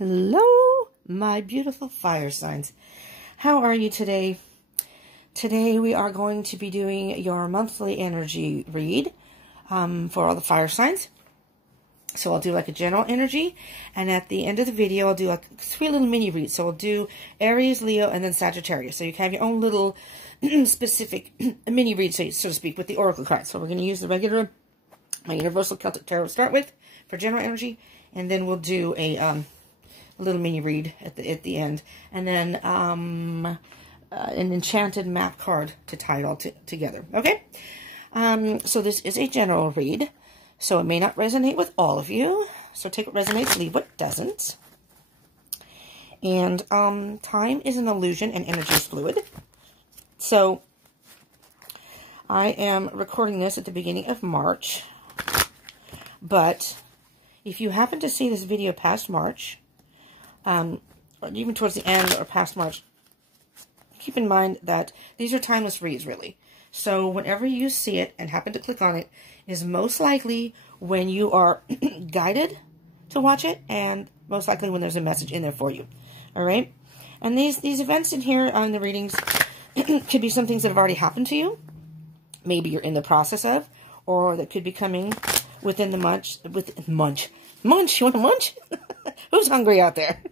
Hello, my beautiful fire signs. How are you today? Today we are going to be doing your monthly energy read for all the fire signs. So I'll do like a general energy, and at the end of the video I'll do like 3 little mini reads. So I'll do Aries, Leo, and then Sagittarius. So you can have your own little specific mini read, so to speak, with the oracle cards. So we're going to use the regular, my Universal Celtic Tarot to start with for general energy, and then we'll do a little mini read at the end, and then an enchanted map card to tie it all together. Okay, so this is a general read, so it may not resonate with all of you. So take what resonates, leave what doesn't. And time is an illusion and energy is fluid. So I am recording this at the beginning of March, but if you happen to see this video past March, or even towards the end or past March, keep in mind that these are timeless reads, really. So whenever you see it and happen to click on it is most likely when you are guided to watch it, and most likely when there's a message in there for you. All right? And these events in here on the readings could be some things that have already happened to you. Maybe you're in the process of, or that could be coming within the munch. Munch? You want to munch? Who's hungry out there?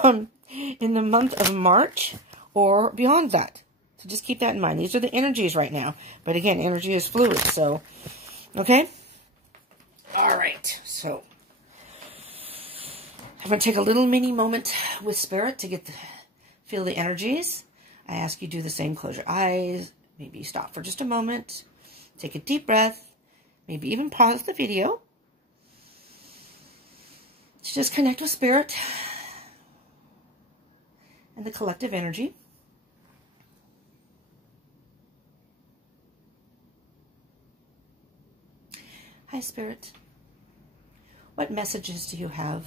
In the month of March or beyond that. So just keep that in mind. These are the energies right now. But again, energy is fluid. So, okay? All right. So, I'm going to take a little mini moment with Spirit to feel the energies. I ask you to do the same. Close your eyes. Maybe stop for just a moment. Take a deep breath. Maybe even pause the video. Just connect with Spirit and the collective energy. Hi, Spirit. What messages do you have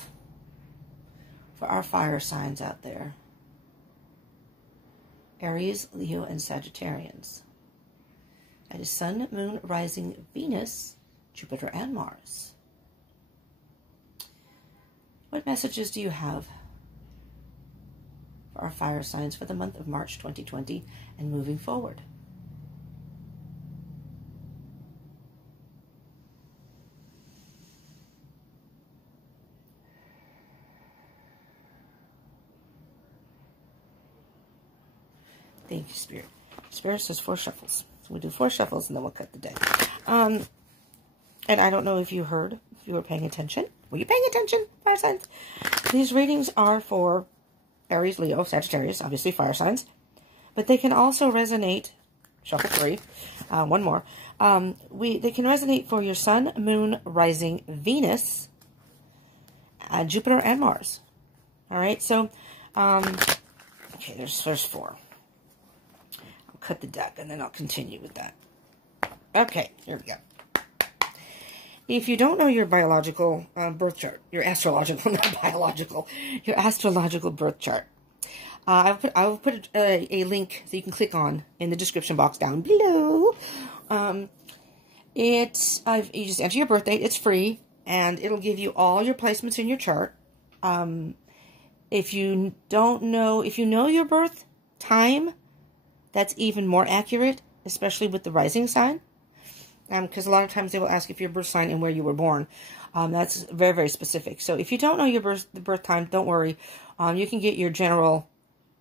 for our fire signs out there? Aries, Leo, and Sagittarians. That is Sun, Moon, Rising, Venus, Jupiter, and Mars. What messages do you have for our fire signs for the month of March 2020 and moving forward? Thank you, Spirit. Spirit says 4 shuffles. So we'll do 4 shuffles and then we'll cut the deck. And I don't know if you heard, if you were paying attention. Were you paying attention, fire signs? These readings are for Aries, Leo, Sagittarius, obviously fire signs. But they can also resonate, shuffle 3, one more. They can resonate for your Sun, Moon, Rising, Venus, Jupiter, and Mars. All right, so, okay, there's 4. I'll cut the deck and then I'll continue with that. Okay, here we go. If you don't know your biological birth chart, your astrological, not biological, your astrological birth chart, I will put a link that you can click on in the description box down below. You just enter your birth date. It's free, and it'll give you all your placements in your chart. If you know your birth time, that's even more accurate, especially with the rising sign. Because a lot of times they will ask if your birth sign and where you were born. That's very, very specific. So if you don't know your birth time, don't worry. You can get your general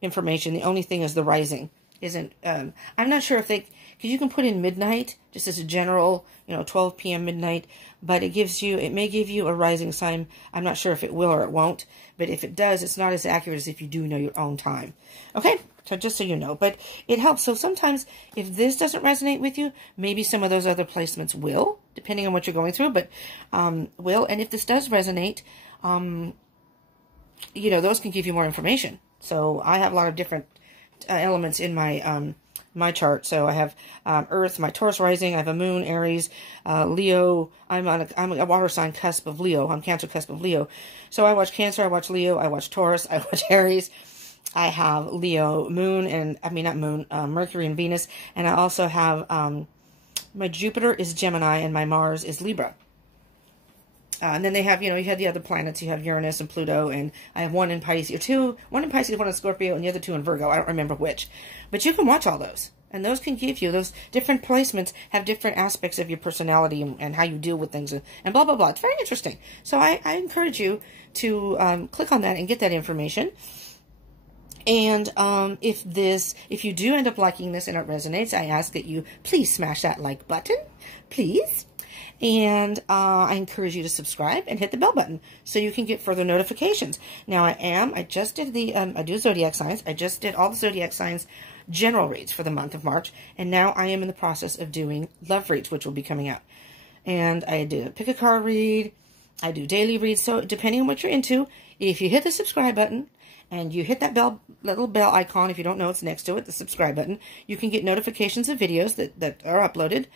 information. The only thing is the rising isn't. I'm not sure if because you can put in midnight just as a general, 12 p.m. midnight. But it may give you a rising sign. I'm not sure if it will or it won't. But if it does, it's not as accurate as if you do know your own time. Okay? So just so you know. But it helps. So sometimes if this doesn't resonate with you, maybe some of those other placements will, depending on what you're going through. But will. And if this does resonate, those can give you more information. So I have a lot of different elements in my my chart. So I have Earth, my Taurus rising. I have a Moon, Aries, Leo. I'm a water sign cusp of Leo. I'm Cancer cusp of Leo. So I watch Cancer. I watch Leo. I watch Taurus. I watch Aries. I have Leo, Moon, and not Moon, Mercury and Venus. And I also have my Jupiter is Gemini and my Mars is Libra. And then they have, you had the other planets. You have Uranus and Pluto, and I have one in Pisces, one in Pisces, one in Scorpio, and the other two in Virgo. I don't remember which. But you can watch all those. And those can give you, those different placements have different aspects of your personality and how you deal with things and blah, blah, blah. It's very interesting. So I encourage you to click on that and get that information. And if you do end up liking this and it resonates, I ask that you please smash that like button, please. And I encourage you to subscribe and hit the bell button so you can get further notifications. Now I just did I do zodiac signs. I just did all the zodiac signs general reads for the month of March. And now I am in the process of doing love reads, which will be coming out. And I do a pick a card read. I do daily reads. So depending on what you're into, if you hit the subscribe button and you hit that little bell icon, if you don't know, it's next to it, the subscribe button, you can get notifications of videos that are uploaded.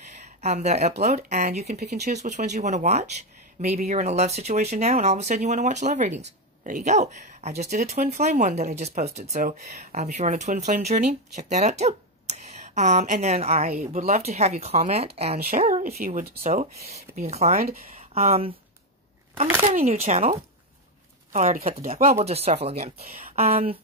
That I upload, and you can pick and choose which ones you want to watch. Maybe you're in a love situation now, and all of a sudden you want to watch love readings. There you go. I just did a twin flame one that I just posted. So if you're on a twin flame journey, check that out too. And then I would love to have you comment and share if you would be inclined. I'm a fairly new channel. Oh, I already cut the deck. Well, we'll just shuffle again. I'm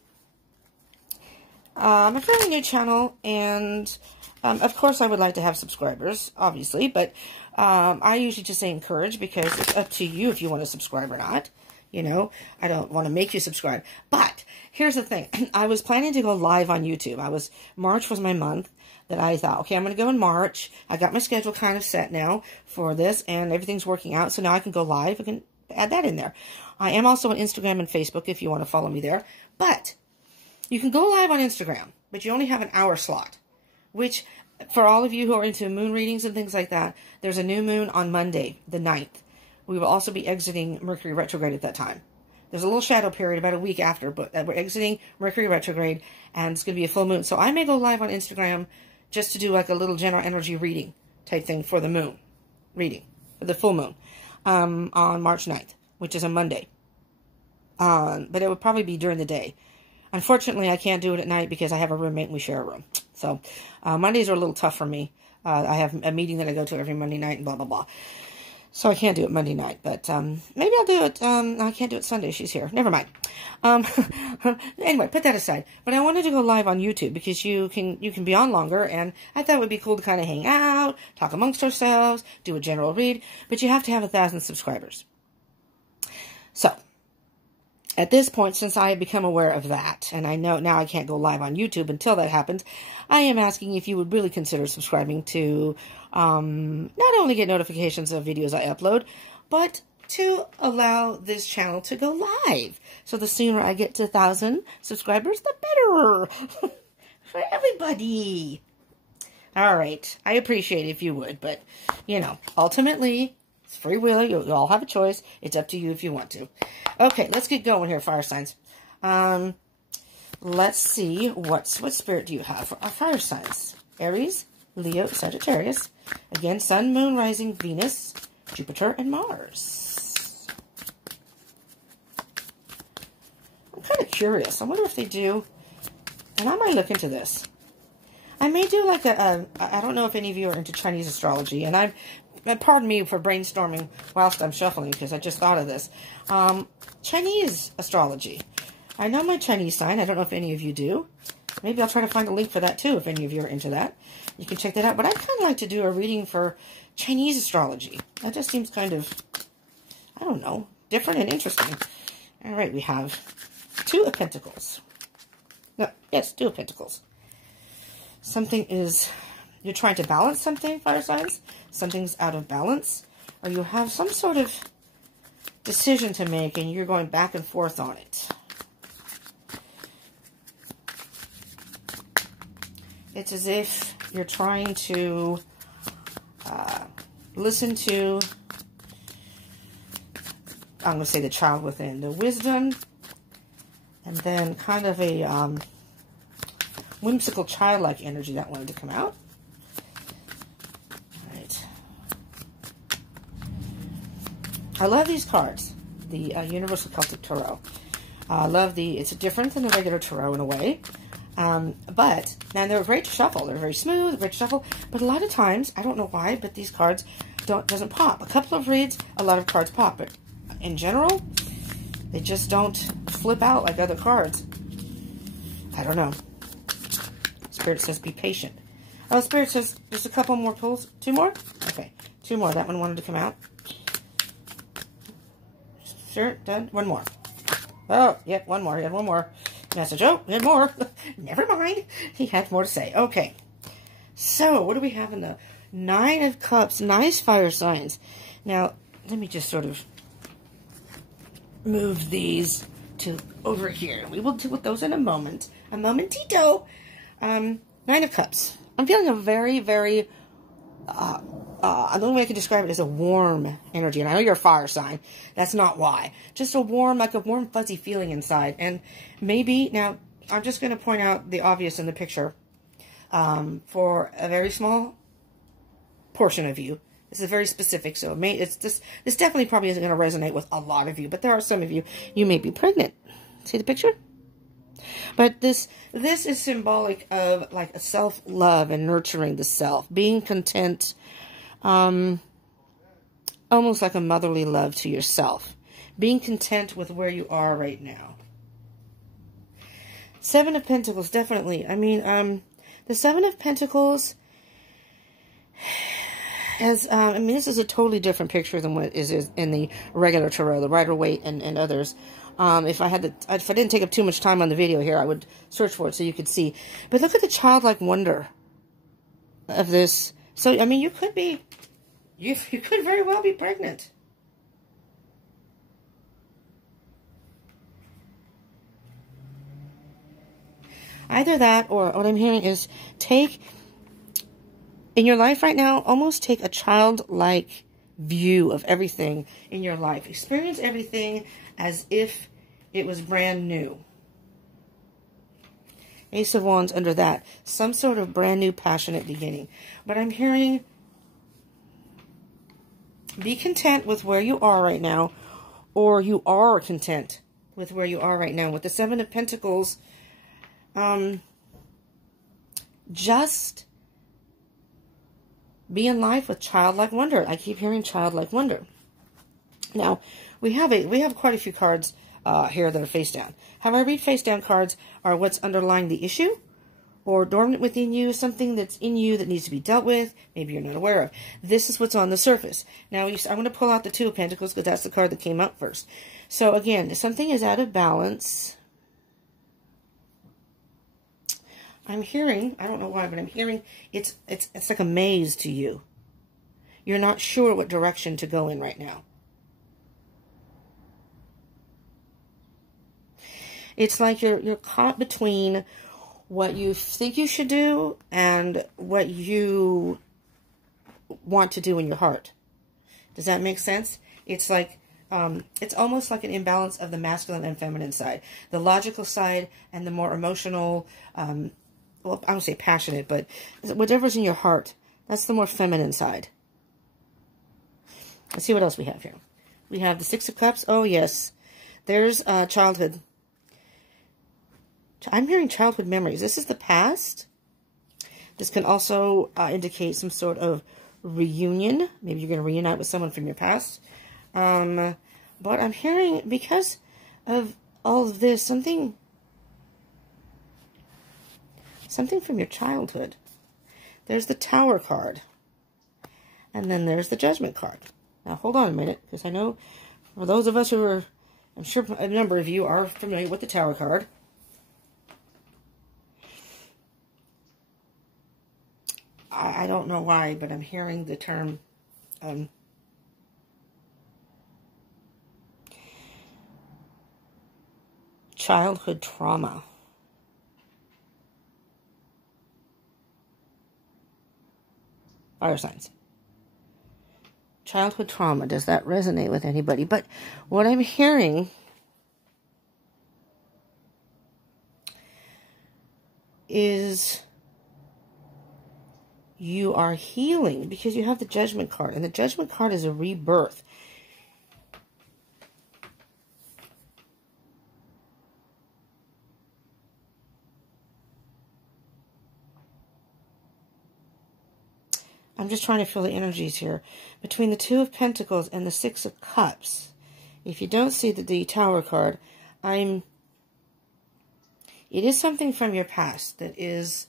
a fairly new channel, and of course, I would like to have subscribers, obviously, but I usually just say encourage because it's up to you if you want to subscribe or not. I don't want to make you subscribe. But here's the thing. I was planning to go live on YouTube. March was my month that I thought, okay, I'm going to go in March. I got my schedule kind of set now for this, and everything's working out. So now I can go live. I can add that in there. I am also on Instagram and Facebook if you want to follow me there. But you can go live on Instagram, but you only have an hour slot. Which, for all of you who are into moon readings and things like that, there's a new moon on Monday, the 9th. We will also be exiting Mercury retrograde at that time. There's a little shadow period about a week after, but we're exiting Mercury retrograde, and it's going to be a full moon. So I may go live on Instagram just to do like a little general energy reading type thing for the moon reading, for the full moon, on March 9th, which is a Monday. But it would probably be during the day. Unfortunately, I can't do it at night because I have a roommate and we share a room. So, Mondays are a little tough for me. I have a meeting that I go to every Monday night and blah, blah, blah. So I can't do it Monday night, but maybe I'll do it. I can't do it Sunday. She's here. Never mind. Anyway, put that aside. But I wanted to go live on YouTube because you can be on longer, and I thought it would be cool to kind of hang out, talk amongst ourselves, do a general read, but you have to have 1,000 subscribers. So, at this point, since I have become aware of that, and I know now I can't go live on YouTube until that happens, I am asking if you would really consider subscribing to not only get notifications of videos I upload, but to allow this channel to go live. So the sooner I get to 1,000 subscribers, the better for everybody. All right. I appreciate it if you would, but, ultimately, it's free will. You all have a choice. It's up to you if you want to. Okay, let's get going here, fire signs. Let's see, what spirit do you have for our fire signs? Aries, Leo, Sagittarius. Again, Sun, Moon, Rising, Venus, Jupiter, and Mars. I'm kind of curious. I wonder if they do, and I might look into this. I may do like I don't know if any of you are into Chinese astrology, and pardon me for brainstorming whilst I'm shuffling because I just thought of this. Chinese astrology. I know my Chinese sign. I don't know if any of you do. Maybe I'll try to find a link for that too if any of you are into that. You can check that out. But I'd kind of like to do a reading for Chinese astrology. That just seems kind of, I don't know, different and interesting. All right, we have Two of Pentacles. No, yes, Two of Pentacles. You're trying to balance something, fire signs. Something's out of balance. Or you have some sort of decision to make and you're going back and forth on it. It's as if you're trying to listen to, I'm going to say the child within, the wisdom, and then kind of a whimsical childlike energy that wanted to come out. All right. I love these cards, the Universal Celtic Tarot. I love it's different than the regular tarot in a way. And they're great to shuffle. They're very smooth, great to shuffle. But a lot of times, I don't know why, but these cards doesn't pop. A couple of reads, a lot of cards pop, but in general, they just don't flip out like other cards. I don't know. Spirit says be patient. Oh, Spirit says just a couple more pulls. 2 more? Okay, 2 more. That one wanted to come out. Sure, done. 1 more. Oh, yep, 1 more. He had 1 more. Message. Oh, he had more. Never mind. He had more to say. Okay. So, what do we have in the 9 of Cups? Nice fire signs. Now, let me just sort of move these to over here. We will deal with those in a moment. A momentito. 9 of Cups. I'm feeling a very, very, the only way I can describe it is a warm energy. And I know you're a fire sign. That's not why. Just a warm, like a warm, fuzzy feeling inside. And maybe, now, I'm just going to point out the obvious in the picture. For a very small portion of you. This is very specific, so this definitely probably isn't going to resonate with a lot of you, but there are some of you, you may be pregnant. See the picture? But this is symbolic of like a self-love and nurturing the self, being content, almost like a motherly love to yourself, being content with where you are right now. 7 of Pentacles, definitely. I mean, the 7 of Pentacles has, I mean, this is a totally different picture than what is in the regular tarot, the Rider-Waite and others. If I didn't take up too much time on the video here, I would search for it so you could see. But look at the childlike wonder of this. So, I mean, you could very well be pregnant. Either that, or what I'm hearing is in your life right now, almost take a childlike view of everything in your life. Experience everything as if it was brand new. Ace of Wands under that. Some sort of brand new, passionate beginning. But I'm hearing, be content with where you are right now, or you are content with where you are right now. With the 7 of Pentacles, just be in life with childlike wonder. I keep hearing childlike wonder. Now, we have quite a few cards here that are face down. How I read face down cards are what's underlying the issue or dormant within you, something that's in you that needs to be dealt with, maybe you're not aware of. This is what's on the surface. Now, I'm going to pull out the 2 of Pentacles because that's the card that came out first. So, again, something is out of balance. I'm hearing, I don't know why, but I'm hearing it's like a maze to you. You're not sure what direction to go in right now. It's like you're caught between what you think you should do and what you want to do in your heart. Does that make sense? It's like, it's almost like an imbalance of the masculine and feminine side. The logical side and the more emotional, well, I don't say passionate, but whatever's in your heart, that's the more feminine side. Let's see what else we have here. We have the 6 of Cups. Oh, yes. There's childhood. I'm hearing childhood memories. This is the past. This can also indicate some sort of reunion. Maybe you're going to reunite with someone from your past. But I'm hearing, because of all of this, something from your childhood. There's the Tower card. And then there's the Judgment card. Now, hold on a minute, because I know for those of us who are, I'm sure a number of you are familiar with the Tower card. I don't know why, but I'm hearing the term childhood trauma. Fire signs. Childhood trauma. Does that resonate with anybody? But what I'm hearing is you are healing because you have the Judgment card. And the Judgment card is a rebirth. I'm just trying to feel the energies here. Between the Two of Pentacles and the Six of Cups, if you don't see the Tower card, it is something from your past that is...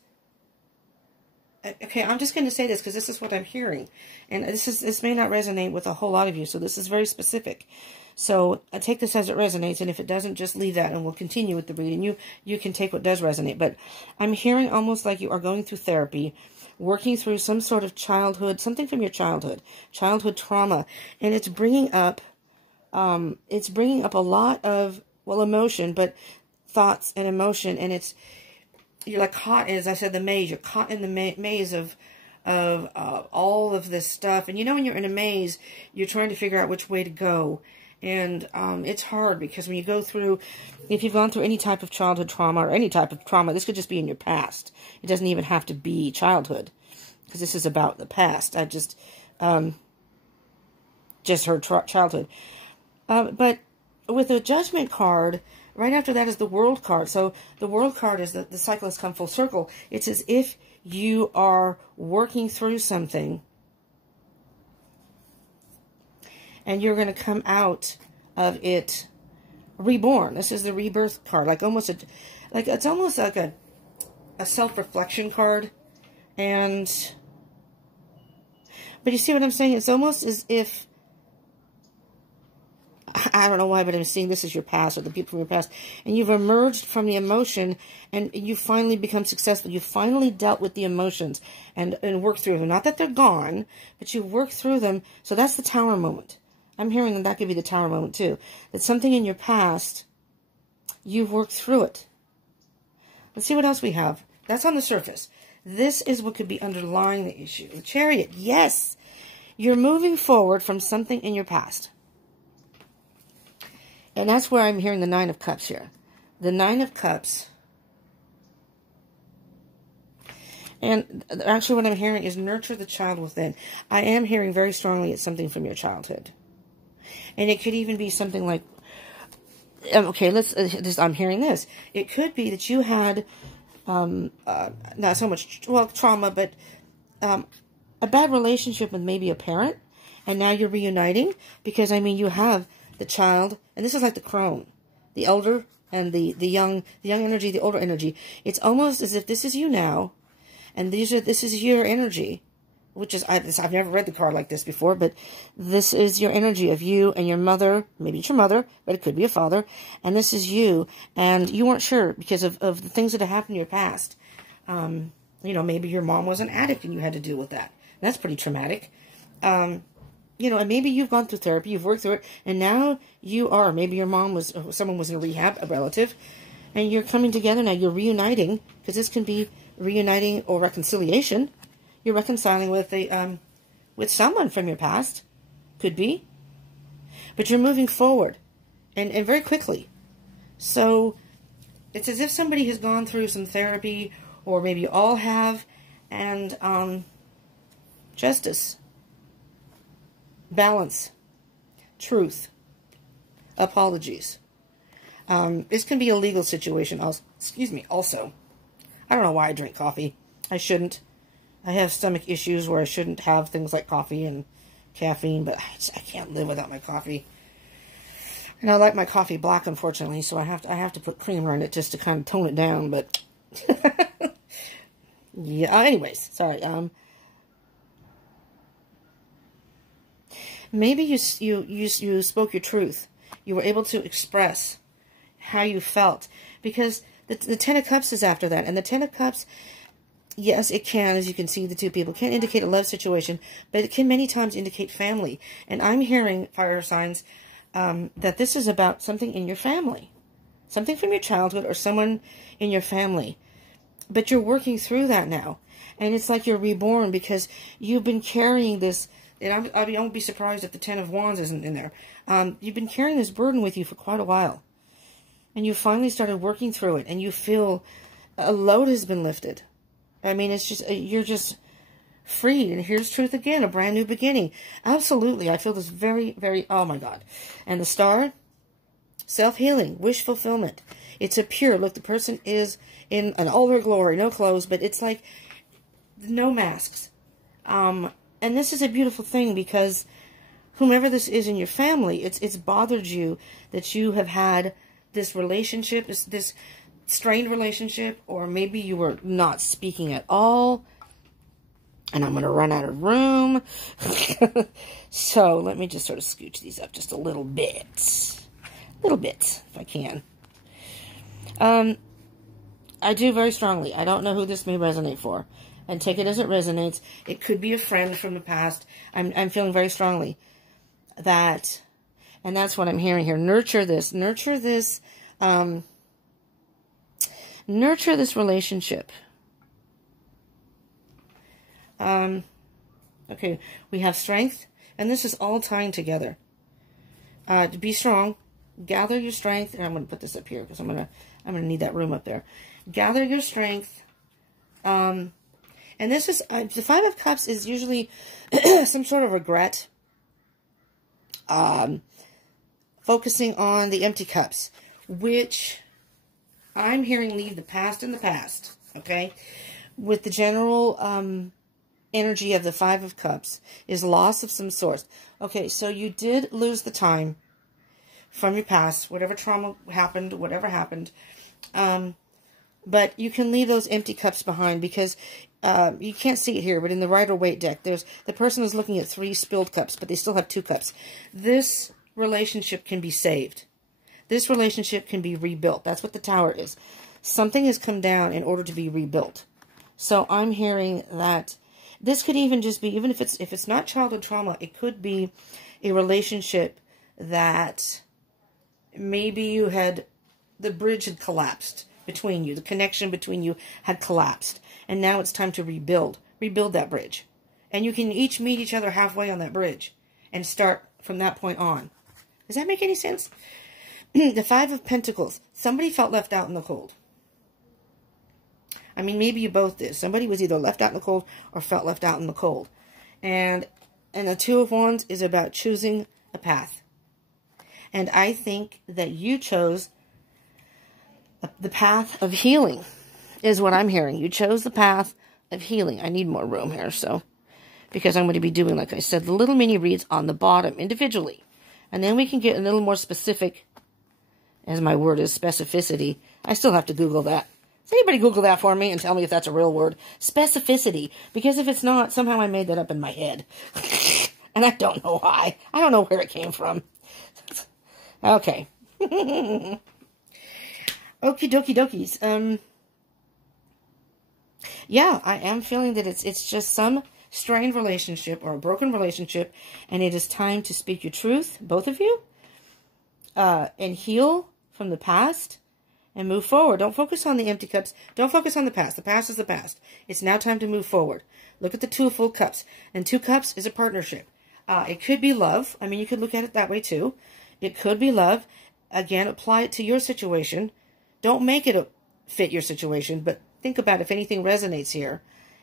Okay, I'm just going to say this because this is what I'm hearing. And this may not resonate with a whole lot of you, so this is very specific. So I take this as it resonates, and if it doesn't, just leave that and we'll continue with the reading. You can take what does resonate. But I'm hearing almost like you are going through therapy, working through some sort of childhood, something from your childhood trauma. And it's bringing up a lot of, well, emotion, but thoughts and emotion. And you're like caught, as I said, the maze. You're caught in the maze of all of this stuff. And you know, when you're in a maze, you're trying to figure out which way to go. And it's hard because when you go through, if you've gone through any type of childhood trauma or any type of trauma, this could just be in your past. It doesn't even have to be childhood because this is about the past. I just heard childhood. But with the Judgment card, right after that is the World card. So the World card is the cycle has come full circle. It's as if you are working through something and you're going to come out of it reborn. This is the Rebirth card, it's almost like a self-reflection card. But you see what I'm saying? It's almost as if, I don't know why, but I'm seeing this as your past or the people from your past, and you've emerged from the emotion and you finally become successful. You finally dealt with the emotions and worked through them. Not that they're gone, but you worked through them. So that's the Tower moment. I'm hearing that could be the Tower moment too. That something in your past, you've worked through it. Let's see what else we have. That's on the surface. This is what could be underlying the issue. The Chariot, yes. You're moving forward from something in your past. And that's where I'm hearing the Nine of Cups here. The Nine of Cups. And actually what I'm hearing is nurture the child within. I am hearing very strongly it's something from your childhood. And it could even be something like, okay, I'm hearing this. It could be that you had, not so much, trauma, but a bad relationship with maybe a parent. And now you're reuniting because, you have the child, and this is like the crone, the elder and the young energy, the older energy. It's almost as if this is you now, and this is your energy, which is, I've never read the card like this before, but this is your energy of you and your mother. Maybe it's your mother, but it could be a father, and this is you, and you weren't sure because of the things that have happened in your past. Maybe your mom was an addict and you had to deal with that. That's pretty traumatic. And maybe you've gone through therapy, you've worked through it, and now maybe your mom someone was in a rehab, a relative, and you're coming together now, you're reuniting, because this can be reuniting or reconciliation. You're reconciling with someone from your past, could be, but you're moving forward, and very quickly. So it's as if somebody has gone through some therapy, or maybe you all have, and justice, balance, truth, apologies. This can be a legal situation also. Excuse me, also. I don't know why I drink coffee. I shouldn't. I have stomach issues where I shouldn't have things like coffee and caffeine, but I can't live without my coffee. And I like my coffee black, unfortunately, so I have to put creamer in it just to kind of tone it down, but yeah, anyways, sorry. Maybe you spoke your truth. You were able to express how you felt, because the Ten of Cups is after that, and the Ten of Cups, yes, it can, as you can see, the two people can indicate a love situation, but it can many times indicate family. And I'm hearing, fire signs, that this is about something in your family, something from your childhood or someone in your family. But you're working through that now, and it's like you're reborn because you've been carrying this. And I won't be surprised if the Ten of Wands isn't in there. You've been carrying this burden with you for quite a while. And you finally started working through it. And you feel a load has been lifted. It's just, you're just freed. And here's truth again, a brand new beginning. Absolutely. I feel this very, very, oh my God. And the Star, self-healing, wish fulfillment. It's a pure, look, the person is in all their glory, no clothes, but it's like no masks. And this is a beautiful thing, because whomever this is in your family, it's bothered you that you have had this relationship, this strained relationship, or maybe you were not speaking at all. And I'm going to run out of room. So let me just sort of scooch these up just a little bit. A little bit, if I can. I do very strongly. I don't know who this may resonate for. And take it as it resonates. It could be a friend from the past. I'm feeling very strongly that, and that's what I'm hearing here. Nurture this. Nurture this. Nurture this relationship. Okay, we have strength, and this is all tying together. To be strong, gather your strength, and I'm going to put this up here because I'm going to need that room up there. Gather your strength. And this is the Five of Cups is usually some sort of regret. Focusing on the empty cups, which I'm hearing leave the past in the past. Okay, with the general energy of the Five of Cups is loss of some sort. Okay, so you did lose the time from your past, whatever trauma happened, whatever happened. But you can leave those empty cups behind, because you can't see it here, but in the Rider-Waite deck, the person is looking at 3 spilled cups, but they still have 2 cups. This relationship can be saved. This relationship can be rebuilt. That's what the Tower is. Something has come down in order to be rebuilt. So I'm hearing that this could even just be, even if it's not childhood trauma, it could be a relationship that maybe the bridge had collapsed between you. The connection between you had collapsed. And now it's time to rebuild that bridge. And you can each meet each other halfway on that bridge and start from that point on. Does that make any sense? The Five of Pentacles. Somebody felt left out in the cold. I mean, maybe you both did. Somebody was either left out in the cold or felt left out in the cold. And the Two of Wands is about choosing a path. And I think that you chose the path of healing, is what I'm hearing. You chose the path of healing. I need more room here, so, because I'm going to be doing, like I said, the little mini reads on the bottom individually. And then we can get a little more specific, as my word is specificity. I still have to Google that. Does anybody Google that for me and tell me if that's a real word? Specificity. Because if it's not, somehow I made that up in my head. And I don't know why. I don't know where it came from. Okay. Okie dokie dokies. Yeah, I am feeling that it's just some strained relationship or a broken relationship, and it is time to speak your truth, both of you, and heal from the past and move forward. Don't focus on the empty cups. Don't focus on the past. The past is the past. It's now time to move forward. Look at the 2 full cups, and 2 cups is a partnership. It could be love. I mean, you could look at it that way too. It could be love. Again, apply it to your situation. Don't make it fit your situation, but think about if anything resonates here.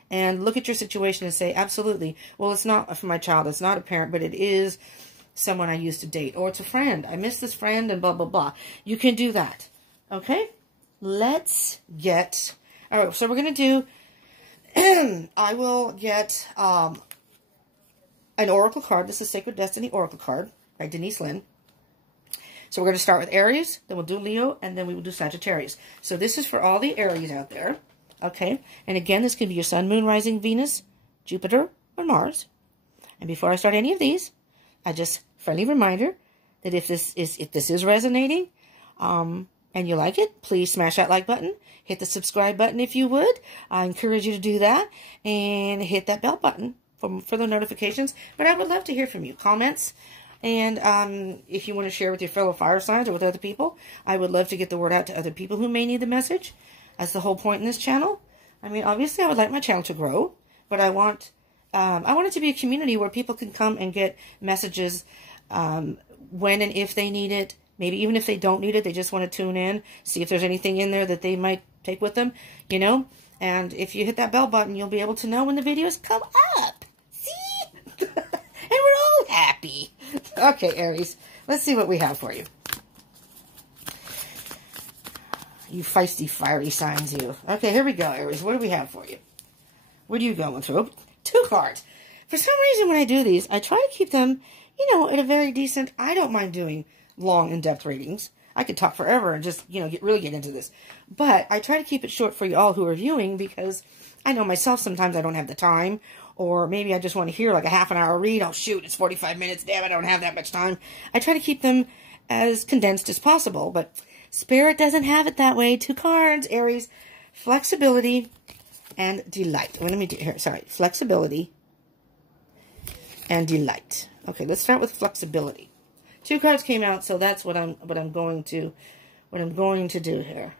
And look at your situation and say, absolutely, well, it's not for my child. It's not a parent, but it is someone I used to date. Or it's a friend. I miss this friend and blah, blah, blah. You can do that. Okay? Let's get... All right, so we're going to do... I will get an oracle card. This is Sacred Destiny Oracle card by Denise Lynn. So we're going to start with Aries, then we'll do Leo, and then we will do Sagittarius. So this is for all the Aries out there. Okay? And again, this can be your Sun, Moon, Rising, Venus, Jupiter, or Mars. And before I start any of these, I just friendly reminder that if this is resonating, and you like it, please smash that like button. Hit the subscribe button if you would. I encourage you to do that. And hit that bell button for further notifications. But I would love to hear from you. Comments. And if you want to share with your fellow fire signs or with other people, I would love to get the word out to other people who may need the message. That's the whole point in this channel. I mean, obviously, I would like my channel to grow, but I want it to be a community where people can come and get messages when and if they need it. Maybe even if they don't need it, they just want to tune in, see if there's anything in there that they might take with them, you know. And if you hit that bell button, you'll be able to know when the videos come up. See? And we're all happy. Okay, Aries, let's see what we have for you. You feisty, fiery signs, you. Okay, here we go, Aries. What do we have for you? What are you going through? 2 cards. For some reason, when I do these, I try to keep them, you know, at a very decent... I don't mind doing long, in-depth readings. I could talk forever and just, you know, really get into this. But I try to keep it short for you all who are viewing, because I know myself sometimes I don't have the time. Or maybe I just want to hear like a half an hour read. Oh, shoot, it's 45 minutes. Damn, I don't have that much time. I try to keep them as condensed as possible. But Spirit doesn't have it that way. 2 cards, Aries. Flexibility and delight. Well, let me do here. Sorry. Flexibility and delight. Okay, let's start with flexibility. 2 cards came out, so that's what I'm going to do here.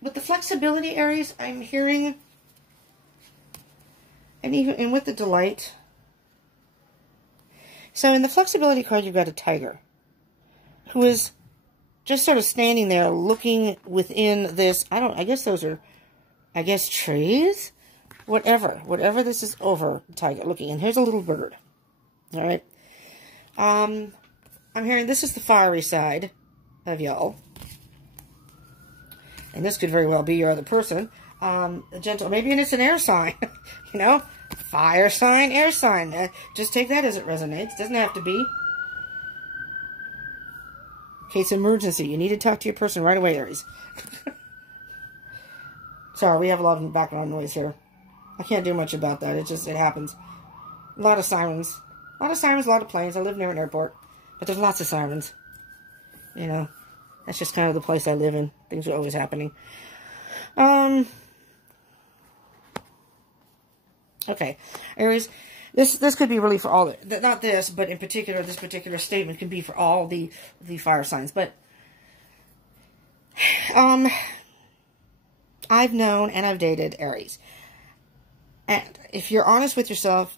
With the flexibility, Aries, I'm hearing, and with the delight. So in the flexibility card, you've got a tiger who is just sort of standing there looking within this. I guess those are, trees? Whatever this is over, tiger looking. And here's a little bird. All right. I'm hearing this is the fiery side of y'all. And this could very well be your other person. A gentle, maybe it's an air sign. You know? Fire sign, air sign. Just take that as it resonates. Doesn't have to be. In case of emergency, you need to talk to your person right away, Aries. Sorry, we have a lot of background noise here. I can't do much about that. It happens. A lot of sirens. A lot of planes. I live near an airport. But there's lots of sirens. You know, that's just kind of the place I live in. Things are always happening. Okay. Aries, this could be really for all, not this, but in particular, this particular statement can be for all the fire signs. But, I've known and I've dated Aries. And if you're honest with yourself,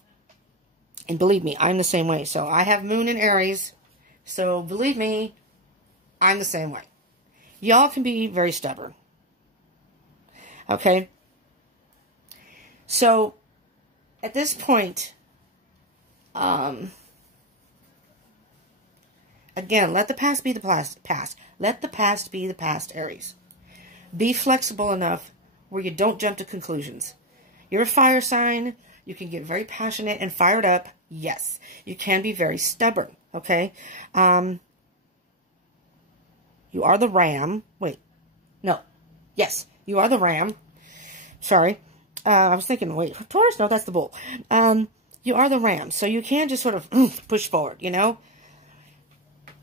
and believe me, I'm the same way. So I have Moon in Aries. So believe me, I'm the same way. Y'all can be very stubborn. Okay? So, at this point, again, let the past be the past. Let the past be the past, Aries. Be flexible enough where you don't jump to conclusions. You're a fire sign. You can get very passionate and fired up. Yes. You can be very stubborn. Okay? You are the ram. Wait. No. Yes. You are the ram. Sorry. I was thinking, wait, Taurus? No, that's the bull. You are the ram. So you can just sort of push forward, you know?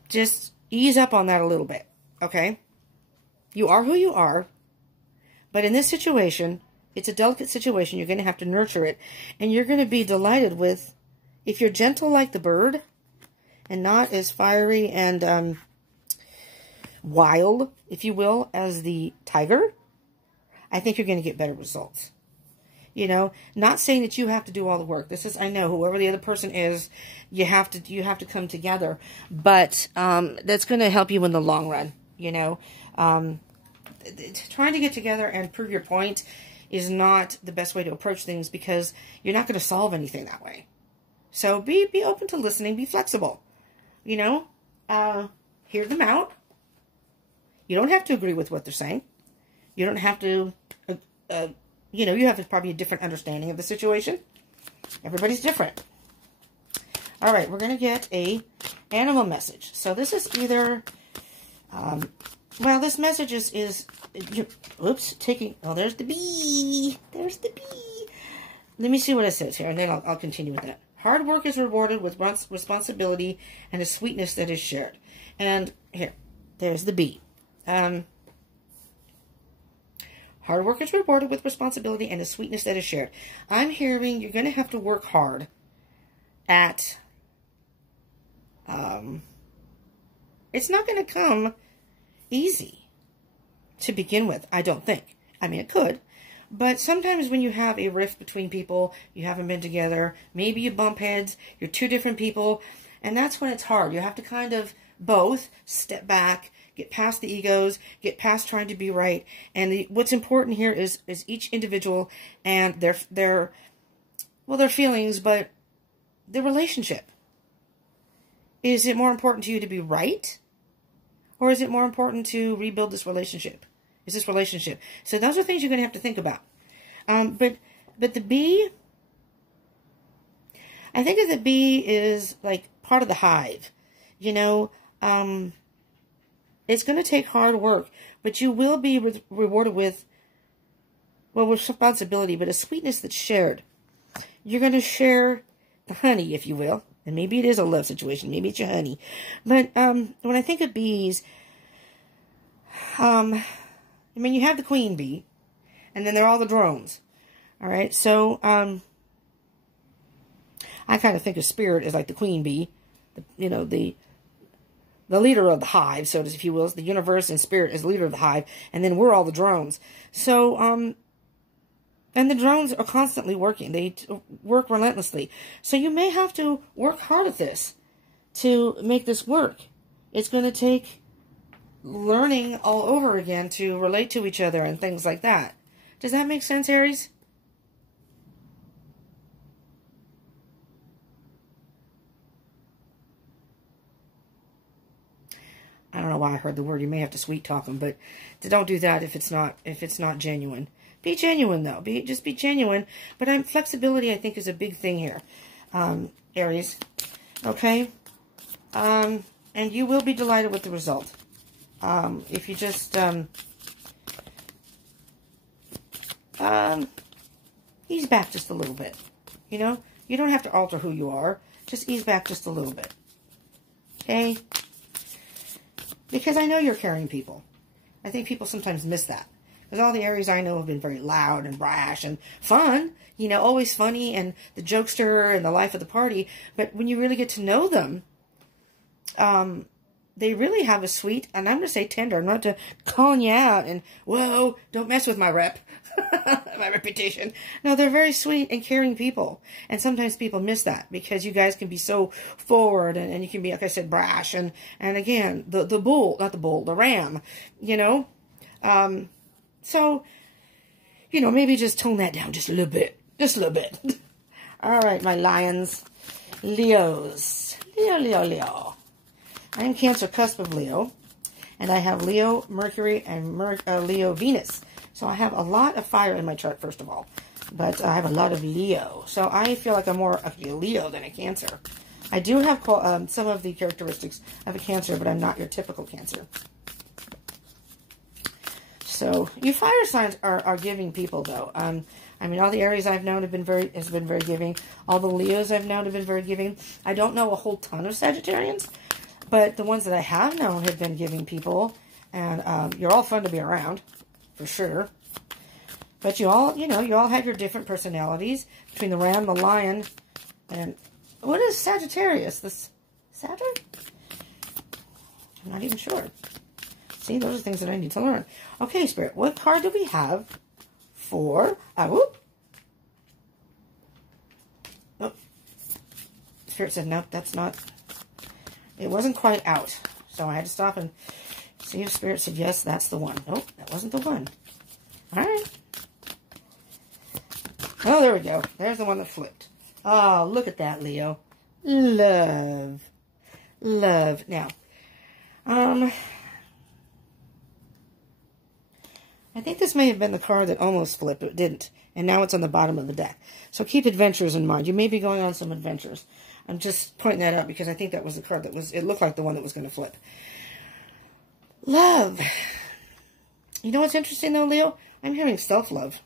Just ease up on that a little bit. Okay? You are who you are. But in this situation, it's a delicate situation. You're going to have to nurture it. And you're going to be delighted with, if you're gentle like the bird, and not as fiery and wild, if you will, as the tiger, I think you're going to get better results. You know, not saying that you have to do all the work. This is, I know, whoever the other person is, you have to come together. But that's going to help you in the long run, you know. Trying to get together and prove your point is not the best way to approach things, because you're not going to solve anything that way. So be open to listening. Be flexible. You know, hear them out. You don't have to agree with what they're saying. You don't have to, you know, you have probably a different understanding of the situation. Everybody's different. All right, we're going to get a animal message. So this is either, well, this message is oops, oh, there's the bee. There's the bee. Let me see what it says here, and then I'll continue with that. Hard work is rewarded with responsibility and a sweetness that is shared. And here, there's the bee. Hard work is rewarded with responsibility and a sweetness that is shared. I'm hearing you're going to have to work hard at, it's not going to come easy to begin with, I don't think. I mean, it could. But sometimes when you have a rift between people, you haven't been together, maybe you bump heads, you're two different people, and that's when it's hard. You have to kind of both step back, get past the egos, get past trying to be right. And what's important here is each individual and their feelings, but the relationship. Is it more important to you to be right? Or is it more important to rebuild this relationship? is this relationship. So those are things you're going to have to think about. But the bee, I think of the bee is like part of the hive. You know, it's going to take hard work, but you will be rewarded with, well, with responsibility, but a sweetness that's shared. You're going to share the honey, if you will. And maybe it is a love situation. Maybe it's your honey. But when I think of bees, I mean, you have the queen bee, and then there are all the drones. All right, so I kind of think of spirit as like the queen bee, you know, the leader of the hive, so if you will, the universe, and spirit is the leader of the hive, and then we're all the drones. So, and the drones are constantly working. They work relentlessly. So you may have to work hard at this to make this work. It's going to take learning all over again to relate to each other and things like that. Does that make sense, Aries? I don't know why I heard the word. You may have to sweet talk them, but don't do that if it's not genuine. Be genuine, though. Just be genuine. But flexibility, I think, is a big thing here, Aries. Okay? And you will be delighted with the result. If you just ease back just a little bit. You know? You don't have to alter who you are. Just ease back just a little bit. Okay? Because I know you're caring people. I think people sometimes miss that. Because all the Aries I know have been very loud and brash and fun. You know, always funny and the jokester and the life of the party. But when you really get to know them, they really have a sweet, and I'm going to say tender. I'm not to calling you out and, whoa, don't mess with my rep, my reputation. No, they're very sweet and caring people. And sometimes people miss that because you guys can be so forward and you can be, like I said, brash. And again, the bull, not the bull, the ram, you know. So, you know, maybe just tone that down just a little bit. Just a little bit. All right, my lions. Leos. Leo. I'm Cancer, cusp of Leo. And I have Leo, Mercury, and Leo, Venus. So I have a lot of fire in my chart, first of all. But I have a lot of Leo. So I feel like I'm more actually a Leo than a Cancer. I do have some of the characteristics of a Cancer, but I'm not your typical Cancer. So you fire signs are giving people, though. I mean, all the Aries I've known have been very giving. All the Leos I've known have been very giving. I don't know a whole ton of Sagittarians, but the ones that I have known have been giving people. And you're all fun to be around, for sure. But you all have your different personalities between the ram, the lion, and what is Sagittarius? This Saturn? I'm not even sure. See, those are things that I need to learn. Okay, Spirit, what card do we have for... oh, Spirit said, nope, that's not... It wasn't quite out. So I had to stop and see if Spirit said, yes, that's the one. Nope, that wasn't the one. All right. Oh, there we go. There's the one that flipped. Oh, look at that, Leo. Love. Now, I think this may have been the card that almost flipped, but didn't. And now it's on the bottom of the deck. So keep adventures in mind. You may be going on some adventures. I'm just pointing that out because I think that was the card that was... It looked like the one that was going to flip. Love. You know what's interesting, though, Leo? I'm hearing self-love.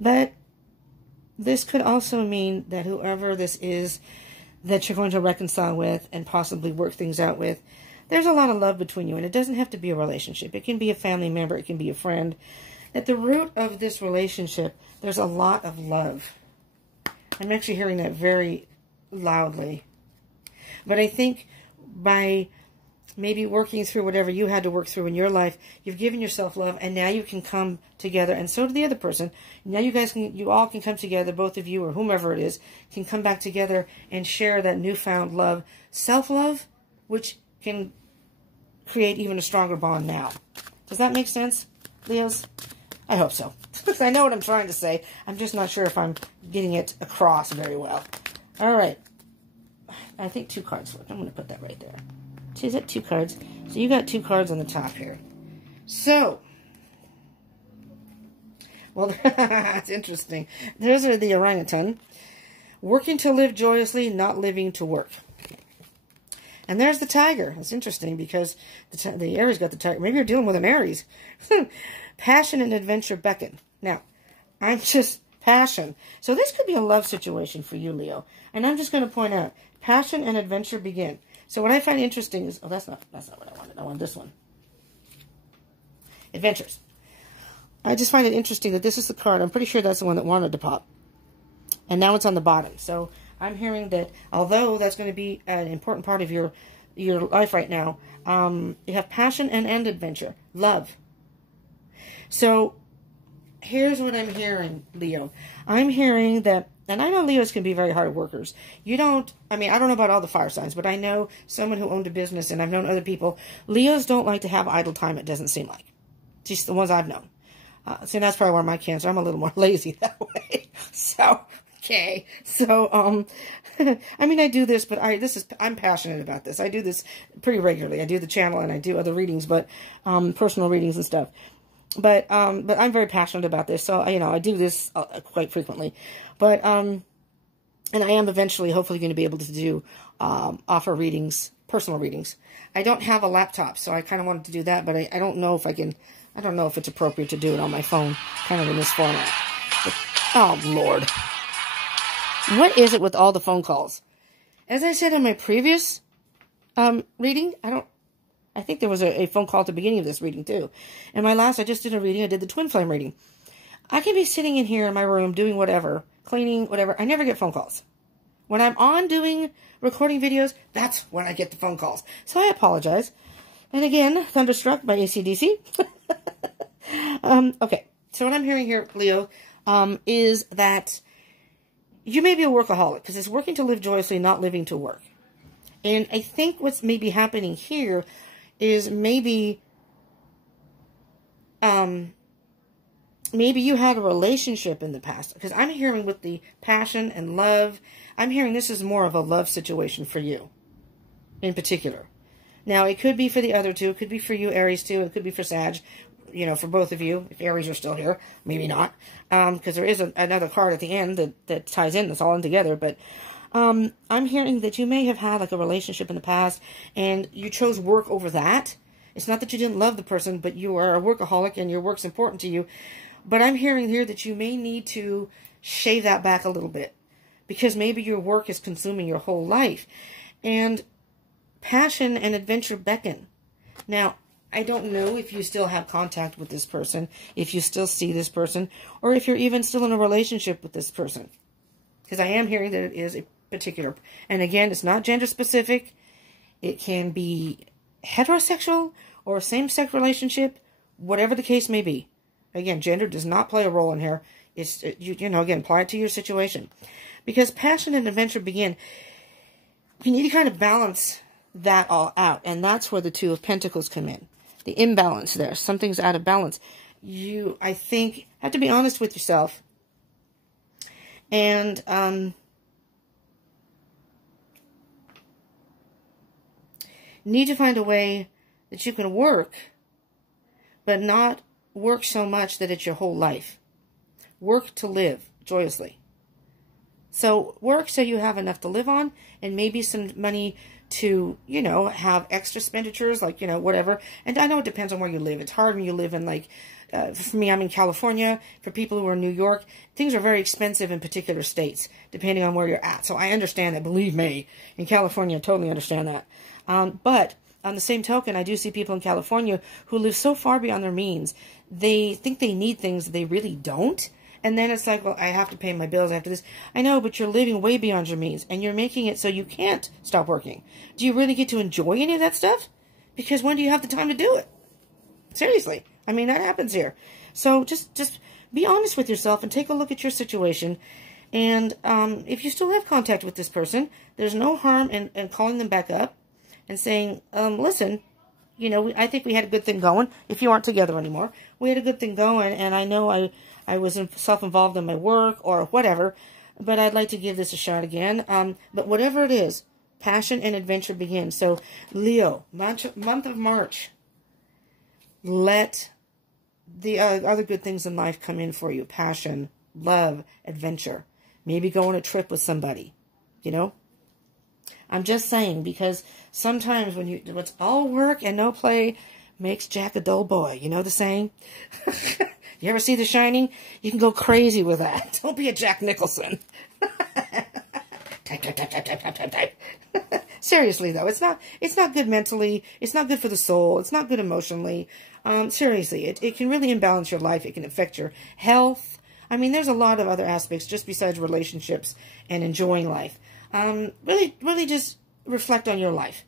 But this could also mean that whoever this is that you're going to reconcile with and possibly work things out with, there's a lot of love between you. And it doesn't have to be a relationship. It can be a family member. It can be a friend. At the root of this relationship, there's a lot of love. I'm actually hearing that very loudly. But I think by maybe working through whatever you had to work through in your life, you've given yourself love, and now you can come together, and so did the other person. Now you all can come together, both of you or whomever it is, can come back together and share that newfound love, self-love, which can create even a stronger bond now. Does that make sense, Leos? I hope so. I know what I'm trying to say. I'm just not sure if I'm getting it across very well. All right. I think 2 cards left. I'm going to put that right there. Is that 2 cards? So you got 2 cards on the top here. So, well, that's interesting. Those are the orangutan. Working to live joyously, not living to work. And there's the tiger. That's interesting because the Aries got the tiger. Maybe you're dealing with an Aries. Passion and adventure beckon. Now, I'm just passion. So this could be a love situation for you, Leo. And I'm just going to point out, passion and adventure begin. So what I find interesting is, oh, that's not what I wanted. I wanted this one. Adventures. I just find it interesting that this is the card. I'm pretty sure that's the one that wanted to pop. And now it's on the bottom. So I'm hearing that although that's going to be an important part of your life right now, you have passion and adventure. Love. So here's what I'm hearing, Leo. I'm hearing that, and I know Leos can be very hard workers. I don't know about all the fire signs, but I know someone who owned a business, and I've known other people. Leos don't like to have idle time, it doesn't seem like. Just the ones I've known. So that's probably where my Cancer. I'm a little more lazy that way. So, okay. So, I do this, but I'm passionate about this. I do this pretty regularly. I do the channel and I do other readings, but, personal readings and stuff. But I'm very passionate about this. So, I do this quite frequently. But, and I am eventually, hopefully, going to be able to do, offer readings, personal readings. I don't have a laptop, so I kind of wanted to do that, but I don't know if I can, I don't know if it's appropriate to do it on my phone, kind of in this format. But, oh, Lord. What is it with all the phone calls? As I said in my previous reading, I think there was a phone call at the beginning of this reading, too. And my last, I just did a reading. I did the twin flame reading. I can be sitting in here in my room doing whatever, cleaning, whatever. I never get phone calls. When I'm on doing recording videos, that's when I get the phone calls. So I apologize. And again, Thunderstruck by AC/DC. Okay, so what I'm hearing here, Leo, is that you may be a workaholic because it's working to live joyously, not living to work. And I think what's maybe happening here is maybe you had a relationship in the past. Because I'm hearing with the passion and love, I'm hearing this is more of a love situation for you in particular. Now, it could be for the other two. It could be for you, Aries, too. It could be for Sag, for both of you, if Aries are still here. Maybe not, because there is another card at the end that ties in. That's all in together. But I'm hearing that you may have had like a relationship in the past, and you chose work over that. It's not that you didn't love the person, but you are a workaholic, and your work's important to you. But I'm hearing here that you may need to shave that back a little bit, because maybe your work is consuming your whole life. And passion and adventure beckon. Now, I don't know if you still have contact with this person, if you still see this person, or if you're even still in a relationship with this person. Because I am hearing that it is a particular, and again, it's not gender specific. It can be heterosexual or same-sex relationship, whatever the case may be. Again, gender does not play a role in here. It's, again, apply it to your situation. Because passion and adventure begin, you need to kind of balance that all out. And that's where the Two of Pentacles come in. The imbalance there. Something's out of balance. You, I think, have to be honest with yourself. And need to find a way that you can work, but not work so much that it's your whole life. Work to live joyously. So work so you have enough to live on, and maybe some money to, have extra expenditures, like, whatever. And I know it depends on where you live. It's hard when you live in, like, for me, I'm in California. For people who are in New York, things are very expensive in particular states, depending on where you're at. So I understand that, believe me. In California, I totally understand that. But on the same token, I do see people in California who live so far beyond their means. They think they need things that they really don't. And then it's like, well, I have to pay my bills after this. I know, but you're living way beyond your means. And you're making it so you can't stop working. Do you really get to enjoy any of that stuff? Because when do you have the time to do it? Seriously. I mean, that happens here. So just be honest with yourself and take a look at your situation. And if you still have contact with this person, there's no harm in calling them back up and saying, listen, I think we had a good thing going. If you aren't together anymore, we had a good thing going. And I know I was self-involved in my work or whatever, but I'd like to give this a shot again. But whatever it is, Passion and adventure begin. So, Leo, month of March. Let the other good things in life come in for you. Passion, love, adventure. Maybe go on a trip with somebody. You know? I'm just saying, because sometimes when it's all work and no play makes Jack a dull boy. You know the saying? You ever see The Shining? You can go crazy with that. Don't be a Jack Nicholson. Type. Seriously, though, it's not good mentally. It's not good for the soul. It's not good emotionally. Seriously, it can really imbalance your life. It can affect your health. I mean, there's a lot of other aspects just besides relationships and enjoying life. Really just reflect on your life.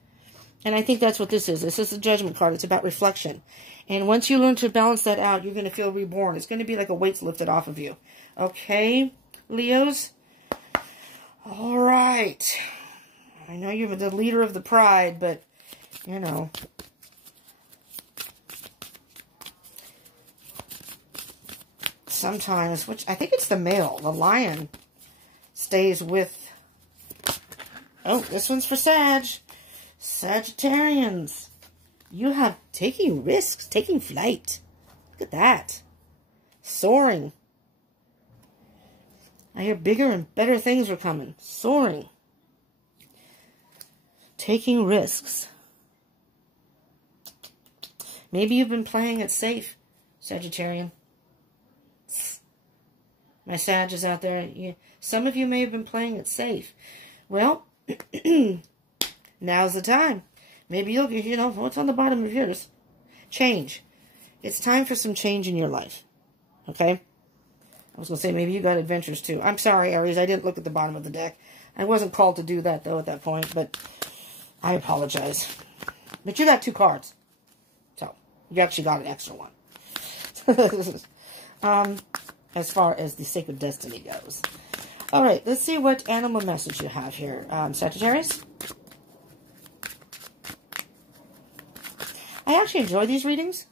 And I think that's what this is. This is a judgment card. It's about reflection. And once you learn to balance that out, you're going to feel reborn. It's going to be like a weight's lifted off of you. Okay, Leos? All right. I know you're the leader of the pride, but, you know. Sometimes, which I think it's the male, the lion, stays with... Oh, this one's for Sag. Sagittarians. You have taking risks, taking flight. Look at that. Soaring. I hear bigger and better things are coming. Soaring. Taking risks. Maybe you've been playing it safe, Sagittarian. My Sag is out there. Yeah. Some of you may have been playing it safe. Well, now's the time. Maybe you'll get, you know, what's on the bottom of yours? Change. It's time for some change in your life. Okay? I was going to say, maybe you got adventures too. I'm sorry, Aries. I didn't look at the bottom of the deck. I wasn't called to do that, though, at that point. But I apologize. But you got 2 cards. So, you actually got an extra one. As far as the Sacred Destiny goes. All right, let's see what animal message you have here. Sagittarius? I actually enjoy these readings.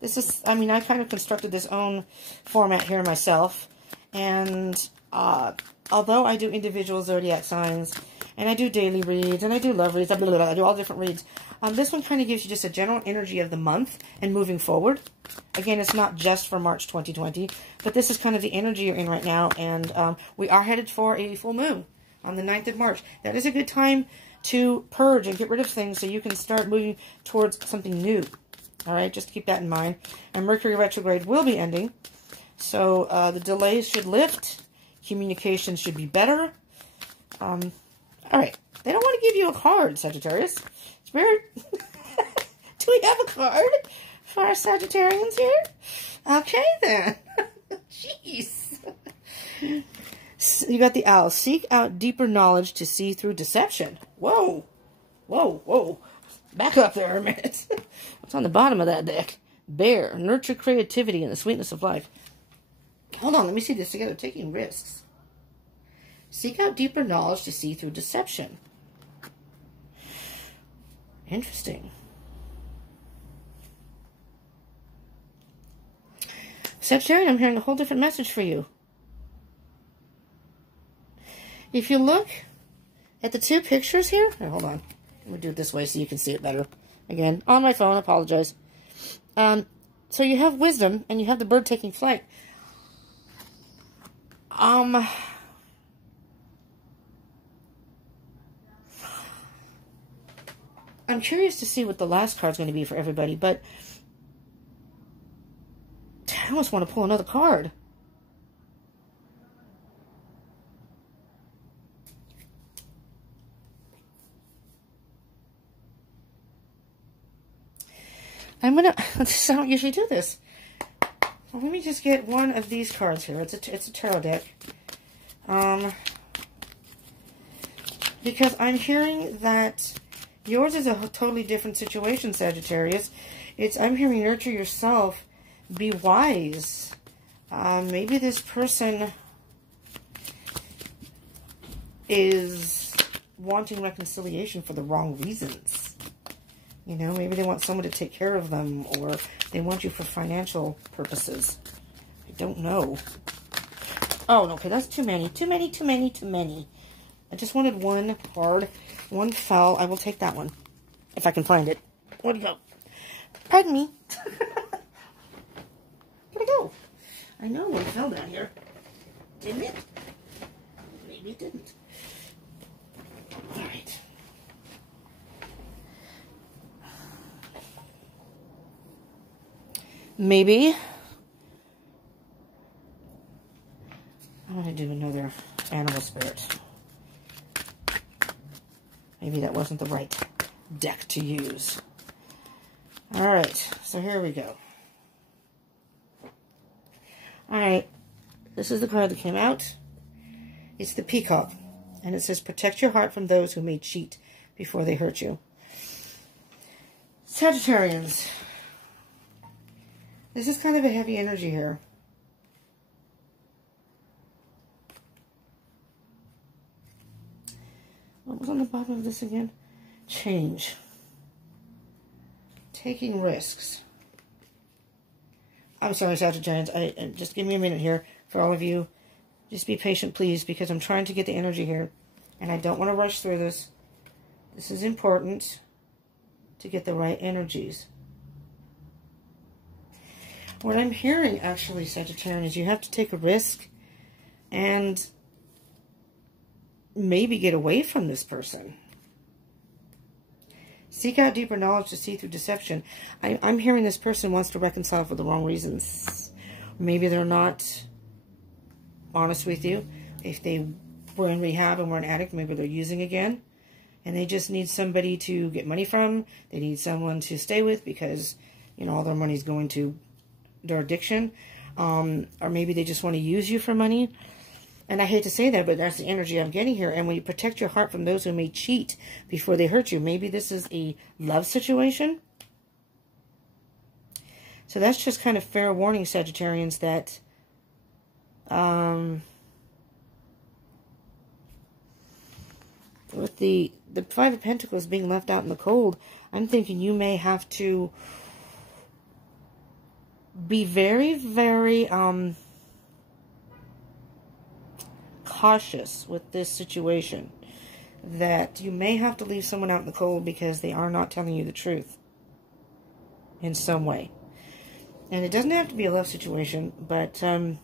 This is, I mean, I kind of constructed this own format here myself. And although I do individual zodiac signs, and I do daily reads, and I do love reads, I do all different reads. This one kind of gives you just a general energy of the month and moving forward. Again, it's not just for March 2020, but this is kind of the energy you're in right now. And we are headed for a full moon on the 9th of March. That is a good time to purge and get rid of things so you can start moving towards something new. All right, just keep that in mind. And Mercury retrograde will be ending. So the delays should lift. Communication should be better. All right. They don't want to give you a card, Sagittarius. Spirit, do we have a card for our Sagittarians here? Okay, then. Jeez. You got the owl. Seek out deeper knowledge to see through deception. Whoa. Whoa, whoa. Back up there a minute. What's on the bottom of that deck? Bear. Nurture creativity and the sweetness of life. Hold on, let me see this together. Taking risks. Seek out deeper knowledge to see through deception. Interesting. Sagittarius, I'm hearing a whole different message for you. If you look at the 2 pictures here, hold on. Let me do it this way so you can see it better. Again, on my phone, I apologize. So you have wisdom and you have the bird taking flight. I'm curious to see what the last card's going to be for everybody, but I almost want to pull another card. I don't usually do this. So let me just get one of these cards here. It's a tarot deck. Because I'm hearing that yours is a totally different situation, Sagittarius. I'm hearing nurture yourself, be wise. Maybe this person is wanting reconciliation for the wrong reasons. You know, maybe they want someone to take care of them, or they want you for financial purposes. I don't know. Oh, okay, that's too many. Too many. I just wanted one hard, one foul. I will take that one. If I can find it. Where'd it go? Pardon me. Where'd it go? I know one fell down here. Didn't it? Maybe it didn't. Alright. Maybe I'm going to do another animal spirit. Maybe that wasn't the right deck to use. Alright, so here we go. Alright, this is the card that came out. It's the Peacock. And it says, protect your heart from those who may cheat before they hurt you. Sagittarians. This is kind of a heavy energy here. What was on the bottom of this again? Change. Taking risks. I'm sorry, Sagittarians. Just give me a minute here for all of you. Just be patient, please, because I'm trying to get the energy here. And I don't want to rush through this. This is important to get the right energies. What I'm hearing, actually, Sagittarian, is you have to take a risk and maybe get away from this person. Seek out deeper knowledge to see through deception. I'm hearing this person wants to reconcile for the wrong reasons. Maybe they're not honest with you. If they were in rehab and were an addict, maybe they're using again. And they just need somebody to get money from. They need someone to stay with because, you know, all their money's going to their addiction. Or maybe they just want to use you for money. And I hate to say that, but that's the energy I'm getting here. And when you protect your heart from those who may cheat before they hurt you, maybe this is a love situation. So that's just kind of fair warning, Sagittarians, that with the Five of Pentacles being left out in the cold, I'm thinking you may have to be very, very cautious with this situation. That you may have to leave someone out in the cold because they are not telling you the truth in some way. And it doesn't have to be a love situation, but I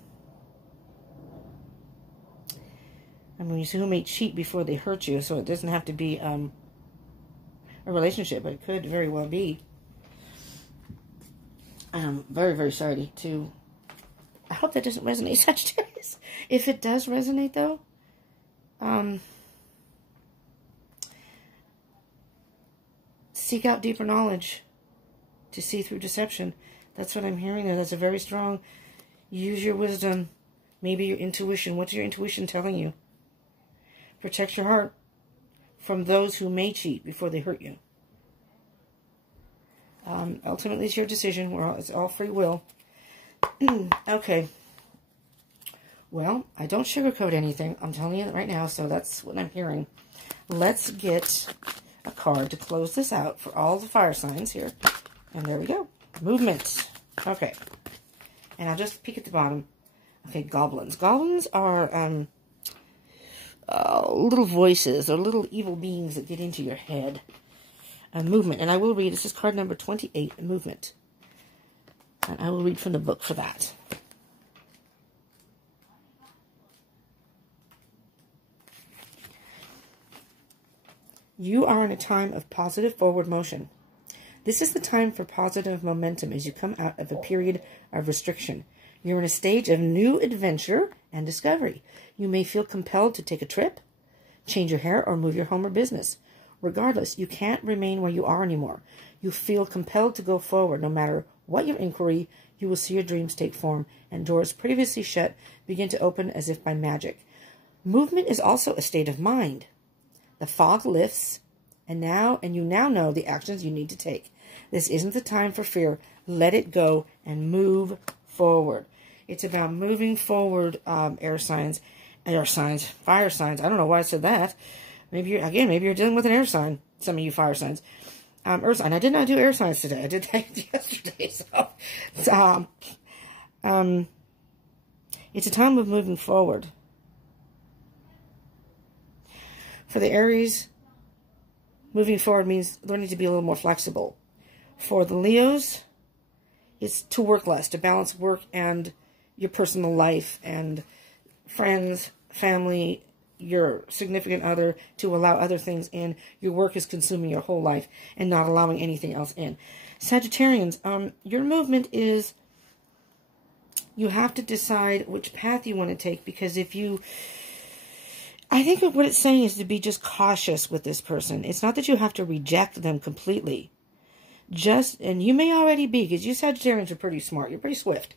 mean, you see who may cheat before they hurt you, so it doesn't have to be a relationship, but it could very well be. I'm very, very sorry to... I hope that doesn't resonate, Sagittarius. If it does resonate, though, seek out deeper knowledge to see through deception. That's what I'm hearing there. That's a very strong... Use your wisdom, maybe your intuition. What's your intuition telling you? Protect your heart from those who may cheat before they hurt you. Ultimately, it's your decision. It's all free will. Okay. Well, I don't sugarcoat anything. I'm telling you right now, so that's what I'm hearing. Let's get a card to close this out for all the fire signs here. And there we go. Movement. Okay. And I'll just peek at the bottom. Okay, goblins. Goblins are little voices or little evil beings that get into your head. Movement. And I will read. This is card number 28, Movement. And I will read from the book for that. You are in a time of positive forward motion. This is the time for positive momentum as you come out of a period of restriction. You're in a stage of new adventure and discovery. You may feel compelled to take a trip, change your hair, or move your home or business. Regardless, you can't remain where you are anymore. You feel compelled to go forward. No matter what your inquiry, you will see your dreams take form, and doors previously shut begin to open as if by magic. Movement is also a state of mind. The fog lifts, and you now know the actions you need to take. This isn't the time for fear. Let it go and move forward. It's about moving forward, fire signs. I don't know why I said that. Maybe you're dealing with an air sign. Some of you fire signs. Earth sign. I did not do air signs today. I did that yesterday. So, it's a time of moving forward. For the Aries, moving forward means learning to be a little more flexible. For the Leos, it's to work less, to balance work and your personal life and friends, family, your significant other, to allow other things in. Your work is consuming your whole life and not allowing anything else in. Sagittarians, your movement is, you have to decide which path you want to take, because if you, I think what it's saying is to be just cautious with this person. It's not that you have to reject them completely. And you may already be, because you Sagittarians are pretty smart. You're pretty swift.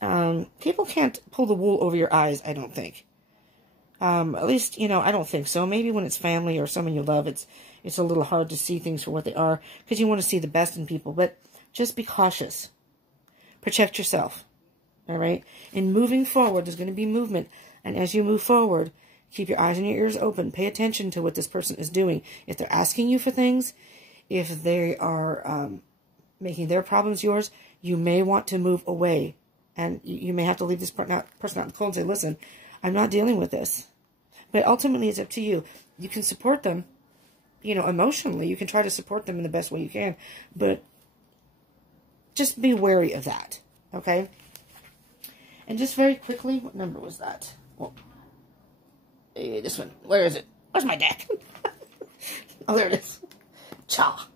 People can't pull the wool over your eyes, I don't think. At least, I don't think so. Maybe when it's family or someone you love, it's a little hard to see things for what they are, because you want to see the best in people. But just be cautious. Protect yourself. All right? And moving forward, there's going to be movement. And as you move forward, keep your eyes and your ears open. Pay attention to what this person is doing. If they're asking you for things, if they are making their problems yours, you may want to move away. And you may have to leave this person out in the cold and say, listen, I'm not dealing with this. But ultimately, it's up to you. You can support them, emotionally. You can try to support them in the best way you can. But just be wary of that, okay? And just very quickly, what number was that? Well, this one. Where is it? Where's my deck? Oh, there it is. Cha.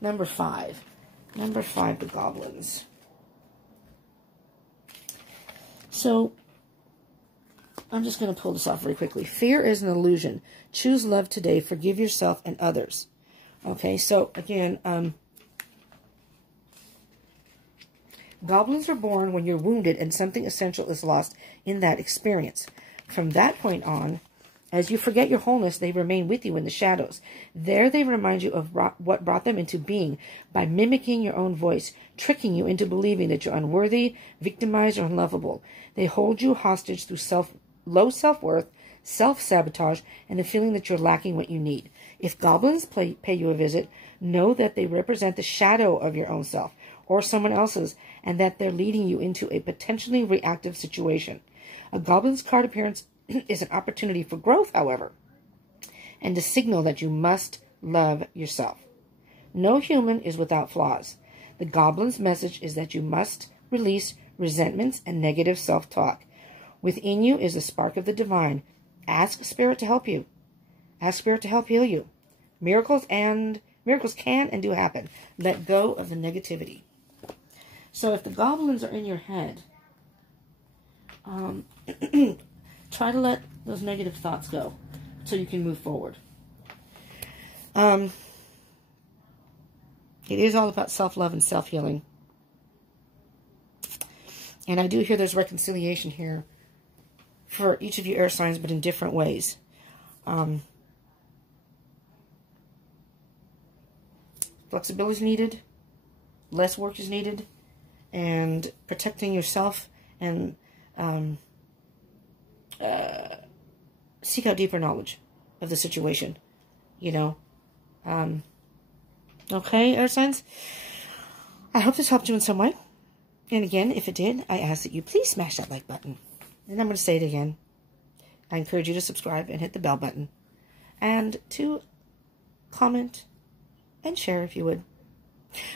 Number 5. Number 5, the goblins. So, I'm just going to pull this off very quickly. Fear is an illusion. Choose love today. Forgive yourself and others. Okay, so again, goblins are born when you're wounded and something essential is lost in that experience. From that point on, as you forget your wholeness, they remain with you in the shadows. There they remind you of what brought them into being by mimicking your own voice, tricking you into believing that you're unworthy, victimized, or unlovable. They hold you hostage through low self-worth, self-sabotage, and the feeling that you're lacking what you need. If goblins pay you a visit, know that they represent the shadow of your own self or someone else's, and that they're leading you into a potentially reactive situation. A goblin's card appearance is an opportunity for growth, however, and a signal that you must love yourself. No human is without flaws. The goblin's message is that you must release resentments and negative self-talk. Within you is a spark of the divine. Ask Spirit to help you. Ask Spirit to help heal you. Miracles can and do happen. Let go of the negativity. So if the goblins are in your head, try to let those negative thoughts go so you can move forward. It is all about self-love and self-healing. And I do hear there's reconciliation here for each of you air signs, but in different ways. Flexibility is needed. Less work is needed. And protecting yourself and seek out deeper knowledge of the situation. Okay, air signs? I hope this helped you in some way. And again, if it did, I ask that you please smash that like button. And I'm going to say it again. I encourage you to subscribe and hit the bell button. And to comment and share if you would.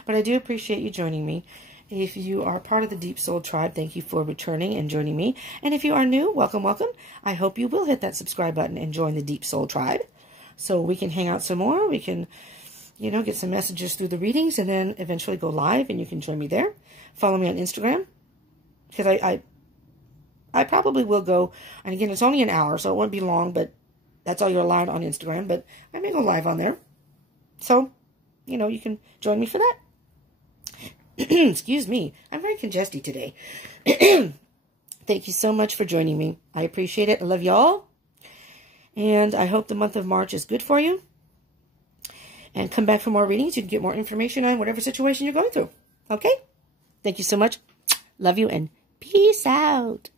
But I do appreciate you joining me. If you are part of the Deep Soul Tribe, thank you for returning and joining me. And if you are new, welcome, welcome. I hope you will hit that subscribe button and join the Deep Soul Tribe so we can hang out some more. We can, get some messages through the readings and then eventually go live and you can join me there. Follow me on Instagram because I probably will go, and again, it's only an hour, so it won't be long, but that's all you're allowed on Instagram, but I may go live on there. So, you can join me for that. Excuse me. I'm very congested today. Thank you so much for joining me. I appreciate it. I love y'all. And I hope the month of March is good for you. And come back for more readings. You can get more information on whatever situation you're going through. Okay? Thank you so much. Love you and peace out.